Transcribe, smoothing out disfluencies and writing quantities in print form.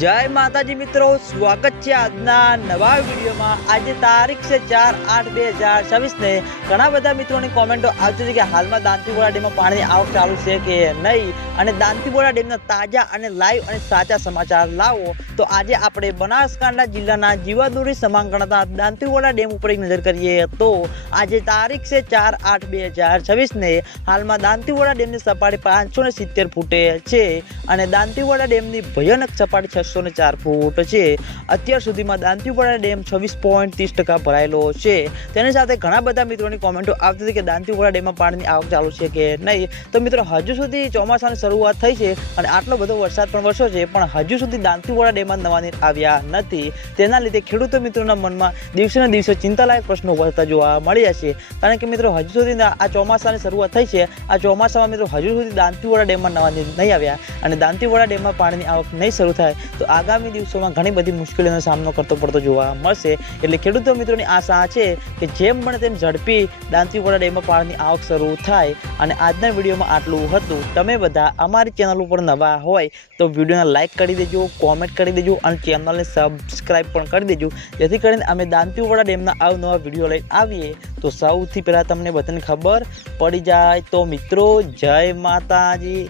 जय माताजी मित्रों, स्वागत है આજના નવા વિડીયોમાં। આજે તારીખ છે 4/8/2026 ને ઘણા બધા મિત્રોની કોમેન્ટો આવતી હતી કે હાલમાં દાંતીવાડા ડેમમાં પાણીની આવક ચાલુ છે કે નહીં અને દાંતીવાડા ડેમના તાજા અને લાઈવ અને સાચા સમાચાર લાવો। તો આજે આપણે બનાસકાંઠા જિલ્લાના જીવાદોરી સમાન ગણાતા દાંતીવાડા ડેમ ઉપર એક નજર કરીએ તો આજે તારીખ છે 4/8/2026 ને હાલમાં દાંતીવાડા ડેમની સપાટી 570 ફૂટે છે અને દાંતીવાડા ડેમની ભયાનક સપાટી 604 ફૂટ છે। અત્યાર સુધીમાં દાંતીવાડા ડેમ 26.30% ભરાયેલો છે। તેની સાથે ઘણા બધા મિત્રોની કોમેન્ટો આવતી હતી કે દાંતીવાડા ડેમમાં પાણીની આવક ચાલુ છે કે નહીં। તો મિત્રો હજુ સુધી ચોમાસાની શરૂઆત થઈ છે અને આટલો બધો વરસાદ પણ વરસ્યો છે, પણ હજુ સુધી દાંતીવાડા ડેમમાં નવા નીર આવ્યા નથી। તેના લીધે ખેડૂતો મિત્રોના મનમાં દિવસે ને દિવસે ચિંતાલાયક પ્રશ્નો વધતા જોવા મળ્યા છે। કારણ કે મિત્રો હજુ સુધી આ ચોમાસાની શરૂઆત થઈ છે, આ ચોમાસામાં મિત્રો હજુ સુધી દાંતીવાડા ડેમમાં નવા નીર નહીં આવ્યા અને દાંતીવાડા ડેમમાં પાણીની આવક નહીં શરૂ થાય તો આગામી દિવસોમાં ઘણી બધી મુશ્કેલીઓનો સામનો કરતો પડતો જોવા મળશે। એટલે ખેડૂતો મિત્રોની આશા છે કે જેમ બને તેમ ઝડપી દાંતીવાડા ડેમમાં પાણીની આવક શરૂ થાય। અને આજના વિડીયોમાં આટલું હતું। તમે બધા અમારી ચેનલ ઉપર નવા હોય તો વિડીયોને લાઇક કરી દેજો, કોમેન્ટ કરી દેજો અને ચેનલને સબસ્ક્રાઈબ પણ કરી દેજો, જેથી કરીને અમે દાંતીવાડા ડેમના અવનવા વિડીયો લઈને આવીએ તો સૌથી પહેલાં તમને બધાને ખબર પડી જાય। તો મિત્રો જય માતાજી।